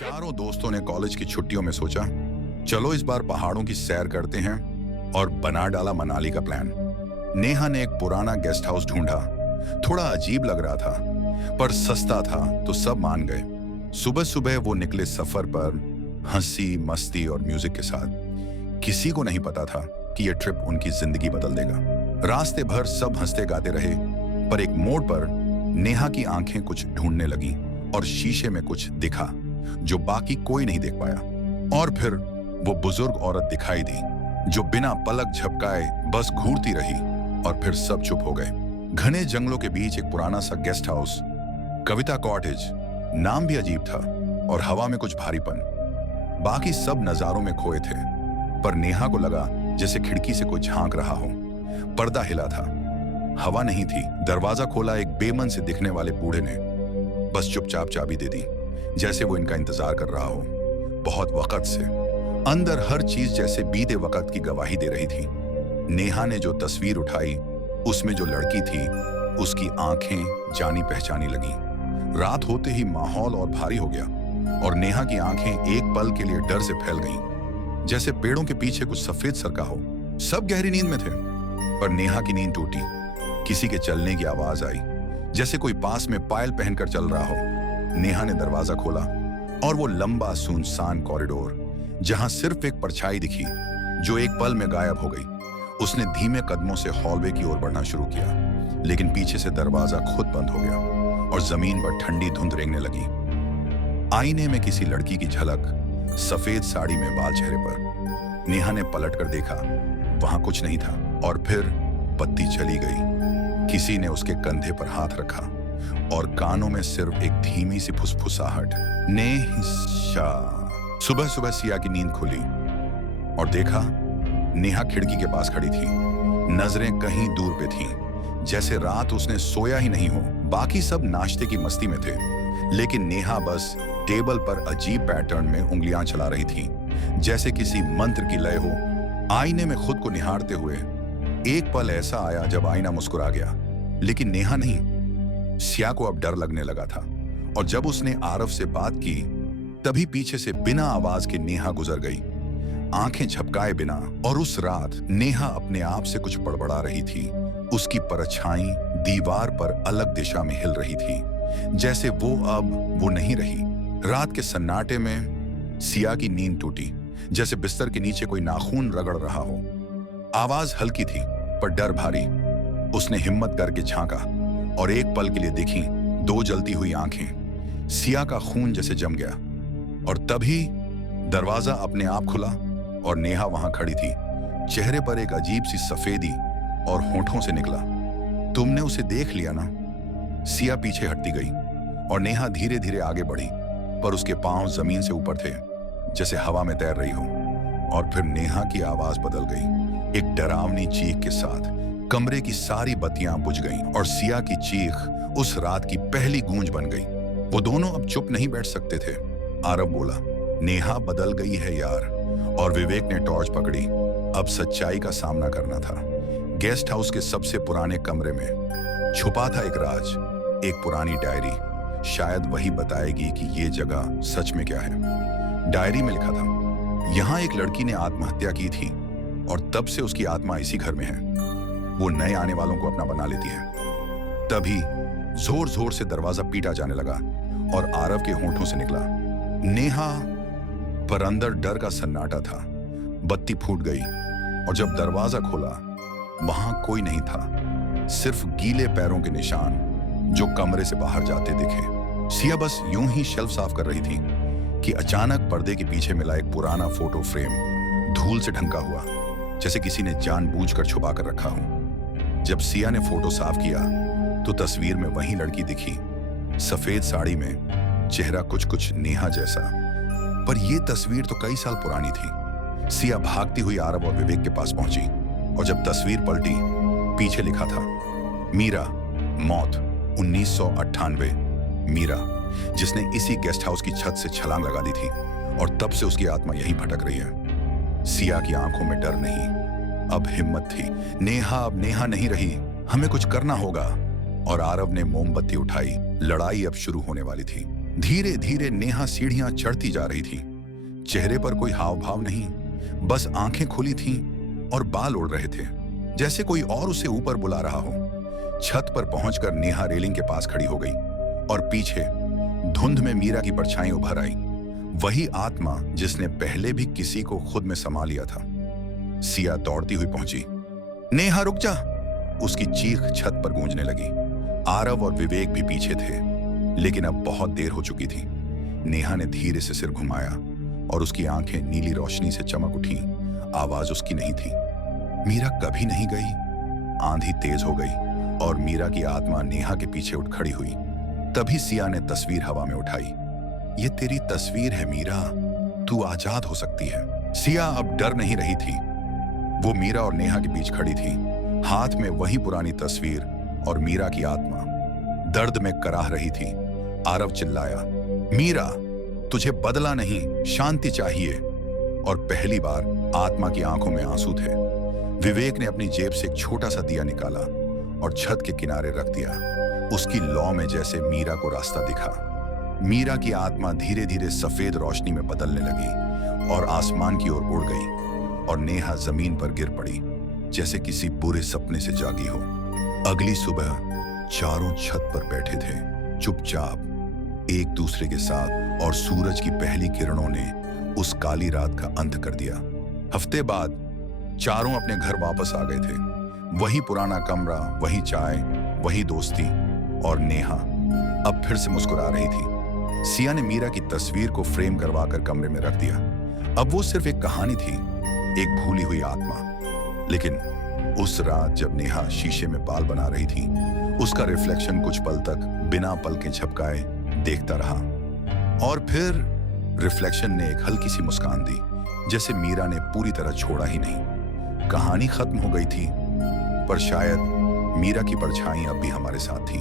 चारों दोस्तों ने कॉलेज की छुट्टियों में सोचा, चलो इस बार पहाड़ों की सैर करते हैं, और बना डाला मनाली का प्लान। नेहा ने एक पुराना गेस्ट हाउस ढूंढा। थोड़ा अजीब लग रहा था, पर सस्ता था तो सब मान गए। सुबह सुबह वो निकले सफर पर, हंसी मस्ती और म्यूजिक के साथ। किसी को नहीं पता था कि यह ट्रिप उनकी जिंदगी बदल देगा। रास्ते भर सब हंसते गाते रहे, पर एक मोड़ पर नेहा की आंखें कुछ ढूंढने लगी और शीशे में कुछ दिखा जो बाकी कोई नहीं देख पाया। और फिर वो बुजुर्ग औरत दिखाई दी जो बिना पलक झपकाए बस घूरती रही, और फिर सब चुप हो गए। घने जंगलों के बीच एक पुराना सा गेस्ट हाउस, कविता कॉटेज, नाम भी अजीब था, और हवा में कुछ भारीपन। बाकी सब नजारों में खोए थे, पर नेहा को लगा जैसे खिड़की से कोई झांक रहा हो। पर्दा हिला था, हवा नहीं थी। दरवाजा खोला एक बेमन से दिखने वाले बूढ़े ने। बस चुपचाप चाबी दे दी, जैसे वो इनका इंतजार कर रहा हो बहुत वक्त से। अंदर हर चीज जैसे बीते वक्त की गवाही दे रही थी। नेहा ने जो तस्वीर उठाई, उसमें जो लड़की थी, उसकी आंखें जानी पहचानी लगी। रात होते ही माहौल और भारी हो गया, और नेहा की आंखें एक पल के लिए डर से फैल गईं, जैसे पेड़ों के पीछे कुछ सफेद सरका हो। सब गहरी नींद में थे, पर नेहा की नींद टूटी। किसी के चलने की आवाज आई, जैसे कोई पास में पायल पहनकर चल रहा हो। नेहा ने दरवाजा खोला, और वो लंबा सुनसान कॉरिडोर, जहां सिर्फ एक परछाई दिखी जो एक पल में गायब हो गई। उसने धीमे कदमों से हॉलवे की ओर बढ़ना शुरू किया, लेकिन पीछे से दरवाजा खुद बंद हो गया, और जमीन पर ठंडी धुंध रेंगने लगी। आईने में किसी लड़की की झलक, सफेद साड़ी में बाल चेहरे पर। नेहा ने पलटकर देखा, वहां कुछ नहीं था। और फिर बत्ती चली गई। किसी ने उसके कंधे पर हाथ रखा, और कानों में सिर्फ एक धीमी सी फुसफुसाहट, नेहा। सुबह सुबह सिया की नींद खुली और देखा नेहा खिड़की के पास खड़ी थी। नजरें कहीं दूर पे थीं, जैसे रात उसने सोया ही नहीं हो। बाकी सब नाश्ते की मस्ती में थे, लेकिन नेहा बस टेबल पर अजीब पैटर्न में उंगलियां चला रही थी, जैसे किसी मंत्र की लय हो। आईने में खुद को निहारते हुए एक पल ऐसा आया जब आईना मुस्कुरा गया, लेकिन नेहा नहीं। सिया को अब डर लगने लगा था, और जब उसने आरव से बात की, तभी पीछे से बिना आवाज के नेहा गुजर गई, आंखें झपकाए बिना। और उस रात नेहा अपने आप से कुछ बड़बड़ा रही थी। उसकी परछाई दीवार पर अलग दिशा में हिल रही थी, जैसे वो नहीं रही। रात के सन्नाटे में सिया की नींद टूटी, जैसे बिस्तर के नीचे कोई नाखून रगड़ रहा हो। आवाज हल्की थी, पर डर भारी। उसने हिम्मत करके झांका, और एक पल के लिए देखी दो जलती हुई आंखें। सिया का खून जैसे जम गया, और तभी दरवाजा अपने आप खुला, और नेहा वहां खड़ी थी। चेहरे पर एक अजीब सी सफेदी, और होठों से निकला, तुमने उसे देख लिया ना। सिया पीछे हटती गई, और नेहा धीरे धीरे आगे बढ़ी, पर उसके पांव जमीन से ऊपर थे, जैसे हवा में तैर रही हो। और फिर नेहा की आवाज बदल गई, एक डरावनी चीख के साथ। कमरे की सारी बत्तियां बुझ गईं, और सिया की चीख उस रात की पहली गूंज बन गई। वो दोनों अब चुप नहीं बैठ सकते थे। आरव बोला, नेहा बदल गई है यार। और विवेक ने टॉर्च पकड़ी। अब सच्चाई का सामना करना था। गेस्ट हाउस के सबसे पुराने कमरे में छुपा था एक राज, एक पुरानी डायरी। शायद वही बताएगी कि ये जगह सच में क्या है। डायरी में लिखा था, यहाँ एक लड़की ने आत्महत्या की थी, और तब से उसकी आत्मा इसी घर में है। वो नए आने वालों को अपना बना लेती है। तभी जोर जोर से दरवाजा पीटा जाने लगा, और आरव के होंठों से निकला, नेहा। पर अंदर डर का सन्नाटा था। बत्ती फूट गई, और जब दरवाजा खोला, वहां कोई नहीं था, सिर्फ गीले पैरों के निशान जो कमरे से बाहर जाते दिखे। सिया बस यूं ही शेल्फ साफ कर रही थी कि अचानक पर्दे के पीछे मिला एक पुराना फोटो फ्रेम, धूल से ढंका हुआ, जैसे किसी ने जानबूझकर छुपा कर रखा हो। जब सिया ने फोटो साफ किया, तो तस्वीर में वही लड़की दिखी, सफेद साड़ी में, चेहरा कुछ कुछ नेहा जैसा। पर यह तस्वीर तो कई साल पुरानी थी। सिया भागती हुई आरव और विवेक के पास पहुंची, और जब तस्वीर पलटी, पीछे लिखा था, मीरा, मौत, 1998। मीरा, जिसने इसी गेस्ट हाउस की छत से छलांग लगा दी थी, और तब से उसकी आत्मा यहीं भटक रही है। सिया की आंखों में डर नहीं, अब हिम्मत थी। नेहा अब नेहा नहीं रही, हमें कुछ करना होगा। और आरव ने मोमबत्ती उठाई। लड़ाई अब शुरू होने वाली थी। धीरे धीरे नेहा सीढ़ियां चढ़ती जा रही थी। चेहरे पर कोई हाव भाव नहीं, बस आंखें खुली थीं और बाल उड़ रहे थे, जैसे कोई और उसे ऊपर बुला रहा हो। छत पर पहुंचकर नेहा रेलिंग के पास खड़ी हो गई और पीछे धुंध में मीरा की परछाई उभर आई, वही आत्मा जिसने पहले भी किसी को खुद में समा लिया था। सिया दौड़ती हुई पहुंची। नेहा रुक जा! उसकी चीख छत पर गूंजने लगी। आरव और विवेक भी पीछे थे, लेकिन अब बहुत देर हो चुकी थी। नेहा ने धीरे से सिर घुमाया और उसकी आंखें नीली रोशनी से चमक उठी। आवाज उसकी नहीं थी। मीरा कभी नहीं गई। आंधी तेज हो गई और मीरा की आत्मा नेहा के पीछे उठ खड़ी हुई। तभी सिया ने तस्वीर हवा में उठाई। ये तेरी तस्वीर है मीरा, तू आजाद हो सकती है। सिया अब डर नहीं रही थी। वो मीरा और नेहा के बीच खड़ी थी, हाथ में वही पुरानी तस्वीर, और मीरा की आत्मा दर्द में कराह रही थी। आरव चिल्लाया, मीरा, तुझे बदला नहीं, शांति चाहिए। और पहली बार आत्मा की आंखों में आंसू थे। विवेक ने अपनी जेब से एक छोटा सा दिया निकाला और छत के किनारे रख दिया। उसकी लौ में जैसे मीरा को रास्ता दिखा। मीरा की आत्मा धीरे धीरे सफेद रोशनी में बदलने लगी और आसमान की ओर उड़ गई, और नेहा जमीन पर गिर पड़ी जैसे किसी बुरे सपने से जागी हो। अगली सुबह चारों छत पर बैठे थे, चुपचाप, एक दूसरे के साथ, और सूरज की पहली किरणों ने उस काली रात का अंत कर दिया। हफ्ते बाद चारों अपने घर वापस आ गए थे। वही पुराना कमरा, वही चाय, वही दोस्ती, और नेहा अब फिर से मुस्कुरा रही थी। सिया ने मीरा की तस्वीर को फ्रेम करवाकर कमरे में रख दिया। अब वो सिर्फ एक कहानी थी, एक भूली हुई आत्मा। लेकिन उस रात जब नेहा शीशे में बाल बना रही थी, उसका रिफ्लेक्शन कुछ पल तक बिना पलकें झपकाए देखता रहा, और फिर रिफ्लेक्शन ने एक हल्की सी मुस्कान दी, जैसे मीरा ने पूरी तरह छोड़ा ही नहीं। कहानी खत्म हो गई थी, पर शायद मीरा की परछाई अब भी हमारे साथ थी।